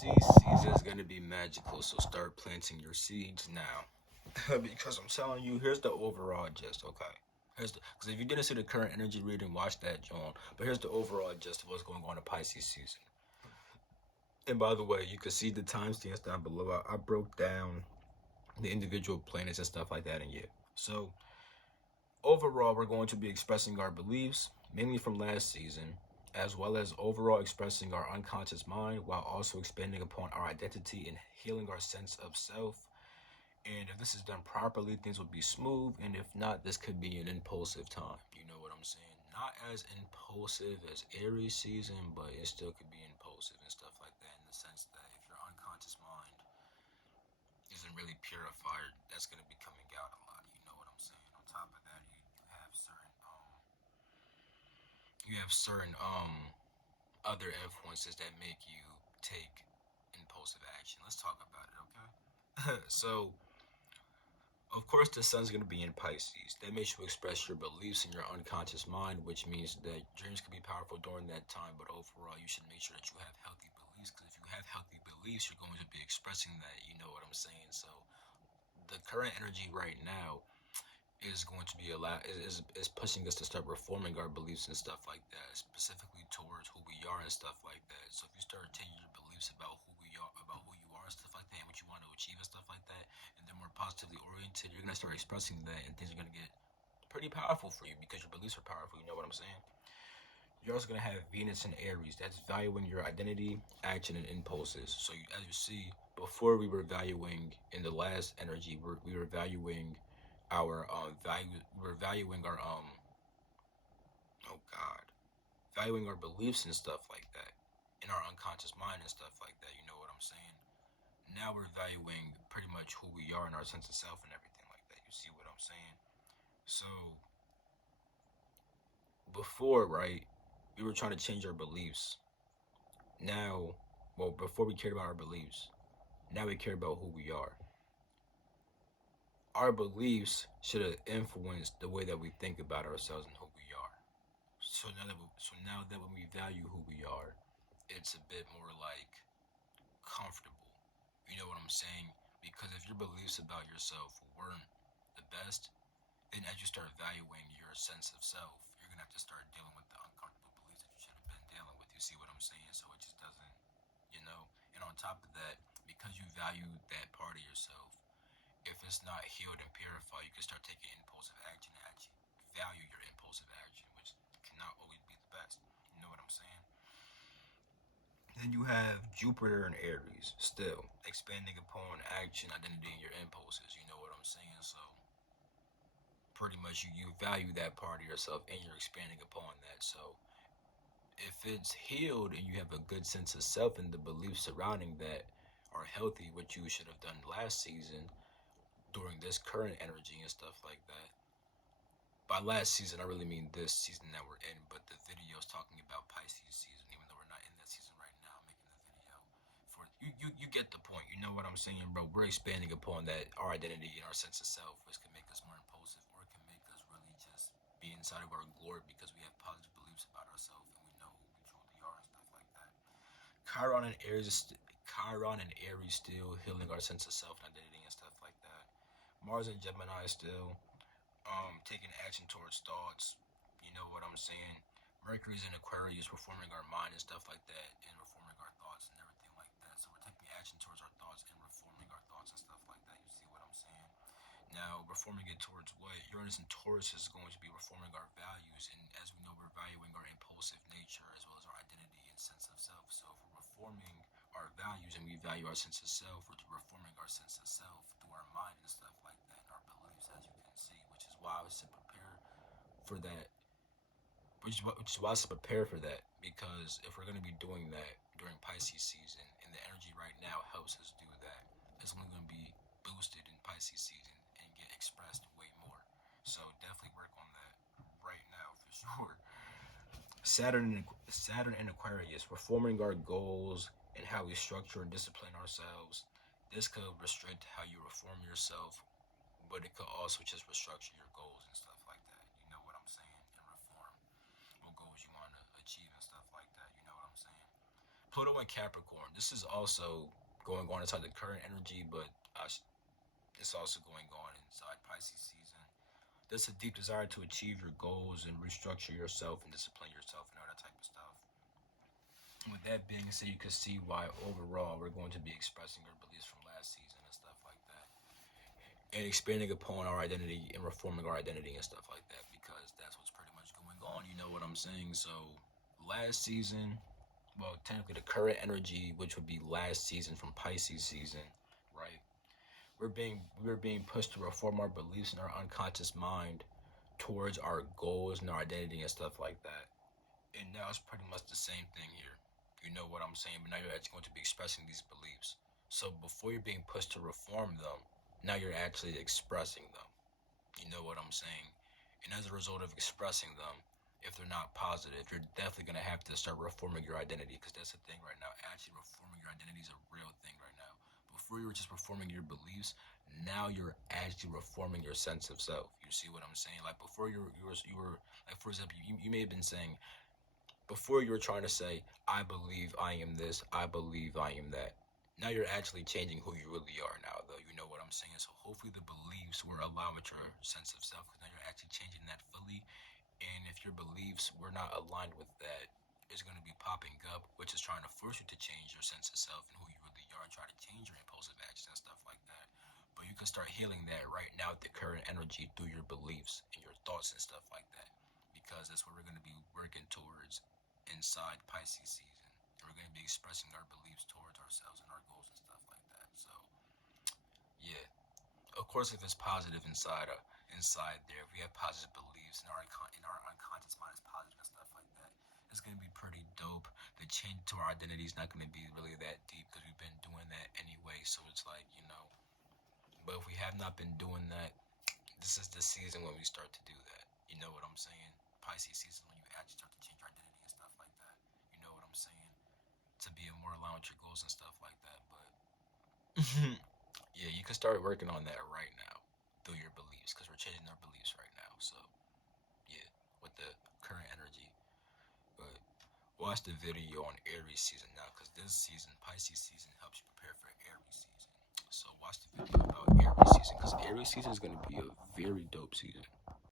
Pisces season is going to be magical, so start planting your seeds now. Because I'm telling you, here's the overall gist, okay? Because if you didn't see the current energy reading, watch that, John. But here's the overall gist of what's going on in Pisces season. And by the way, you can see the timestamps down below. I broke down the individual planets and stuff like that, and yeah. So overall, we're going to be expressing our beliefs, mainly from last season, as well as overall expressing our unconscious mind while also expanding upon our identity and healing our sense of self. And if this is done properly, things will be smooth. And if not, this could be an impulsive time. You know what I'm saying? Not as impulsive as Aries season, but it still could be impulsive and stuff like that, in the sense that if your unconscious mind isn't really purified, that's going to be coming out a lot. You know what I'm saying? On top of that, you have certain other influences that make you take impulsive action. Let's talk about it, okay? So of course, the sun's going to be in Pisces. That makes you express your beliefs in your unconscious mind, which means that dreams can be powerful during that time, but overall, you should make sure that you have healthy beliefs, because if you have healthy beliefs, you're going to be expressing that. You know what I'm saying? So, the current energy right now is going to be is pushing us to start reforming our beliefs and stuff like that, specifically towards who we are and stuff like that. So, if you start taking your beliefs about who we are, about who you are and stuff like that, and what you want to achieve and stuff like that, and they're more positively oriented, you're gonna start expressing that, and things are gonna get pretty powerful for you because your beliefs are powerful. You know what I'm saying? You're also gonna have Venus and Aries. That's valuing your identity, action, and impulses. So as you see, before we were valuing in the last energy, we were valuing our value. We're valuing our oh God, valuing our beliefs and stuff like that, in our unconscious mind and stuff like that. You know what I'm saying? Now we're valuing pretty much who we are and our sense of self and everything like that. You see what I'm saying? So before, right, we were trying to change our beliefs. Now, well, before we cared about our beliefs, now we care about who we are. Our beliefs should have influenced the way that we think about ourselves and who we are. So now that when we value who we are, it's a bit more like comfortable. You know what I'm saying? Because if your beliefs about yourself weren't the best, then as you start valuing your sense of self, you're gonna have to start dealing with the uncomfortable beliefs that you should have been dealing with. You see what I'm saying? So it just doesn't, you know. And on top of that, because you value that part of yourself, if it's not healed and purified, you can start taking impulsive action and actually value your impulsive action, which cannot always be the best. You know what I'm saying? Then you have Jupiter and Aries, still expanding upon action, identity, and your impulses. You know what I'm saying? So pretty much you value that part of yourself and you're expanding upon that. So if it's healed and you have a good sense of self and the beliefs surrounding that are healthy, what you should have done last season during this current energy and stuff like that. By last season, I really mean this season that we're in, but the video is talking about Pisces season, even though we're not in that season right now. I'm making the video for you get the point. You know what I'm saying, bro? We're expanding upon that, our identity and our sense of self, which can make us more impulsive, or it can make us really just be inside of our glory because we have positive beliefs about ourselves and we know who we truly are and stuff like that. Chiron and Chiron and Aries still healing our sense of self and identity and stuff like that. Mars and Gemini still taking action towards thoughts. You know what I'm saying? Mercury's in Aquarius, reforming our mind and stuff like that, and reforming our thoughts and everything like that. So we're taking action towards our thoughts and reforming our thoughts and stuff like that. You see what I'm saying? Now, reforming it towards what? Uranus and Taurus is going to be reforming our values, and as we know, we're valuing our impulsive nature as well as our identity and sense of self. So if we're reforming our values and we value our sense of self, we're reforming our sense of self through our mind and stuff like that, and our beliefs, as you can see, which is why I was to prepare for that. Which is why I said prepare for that, because if we're going to be doing that during Pisces season, and the energy right now helps us do that, it's only going to be boosted in Pisces season and get expressed way more. So definitely work on that right now for sure. Saturn and Aquarius, reforming our goals and how we structure and discipline ourselves. This could restrict how you reform yourself, but it could also just restructure your goals and stuff like that. You know what I'm saying? And reform what goals you want to achieve and stuff like that. You know what I'm saying? Pluto and Capricorn. This is also going on inside the current energy, but it's also going on inside Pisces season. There's a deep desire to achieve your goals and restructure yourself and discipline yourself and all that type of stuff. With that being said, you can see why overall we're going to be expressing our beliefs from last season and stuff like that, and expanding upon our identity and reforming our identity and stuff like that, because that's what's pretty much going on. You know what I'm saying? So last season, well, technically the current energy, which would be last season from Pisces season, right? We're being pushed to reform our beliefs in our unconscious mind towards our goals and our identity and stuff like that. And now it's pretty much the same thing here. You know what I'm saying? But now you're actually going to be expressing these beliefs. So before you're being pushed to reform them, now you're actually expressing them. You know what I'm saying? And as a result of expressing them, if they're not positive, you're definitely going to have to start reforming your identity, because that's the thing right now. Actually, reforming your identity is a real thing right now. Before you were just reforming your beliefs, now you're actually reforming your sense of self. You see what I'm saying? Like before, you were like, for example, you may have been saying, before you were trying to say, I believe I am this, I believe I am that. Now you're actually changing who you really are now, though. You know what I'm saying? So hopefully the beliefs were aligned with your sense of self, because now you're actually changing that fully. And if your beliefs were not aligned with that, it's going to be popping up, which is trying to force you to change your sense of self and who you really are, and try to change your impulsive actions and stuff like that. But you can start healing that right now with the current energy through your beliefs and your thoughts and stuff like that, because that's what we're going to be working towards inside Pisces season. And we're going to be expressing our beliefs towards ourselves and our goals and stuff like that. So, yeah. Of course, if it's positive inside there, if we have positive beliefs and our unconscious mind is positive and stuff like that, it's going to be pretty dope. The change to our identity is not going to be really that deep, because we've been doing that anyway. So it's like, but if we have not been doing that, this is the season when we start to do that. You know what I'm saying? Pisces season, when you actually start to change your identity and stuff like that. You know what I'm saying? To be more aligned with your goals and stuff like that. But yeah, you can start working on that right now through your beliefs, because we're changing our beliefs right now. So yeah, with the current energy. But watch the video on Aries season now, because this season, Pisces season, helps you prepare for Aries season. So watch the video about Aries season, because Aries season is going to be a very dope season.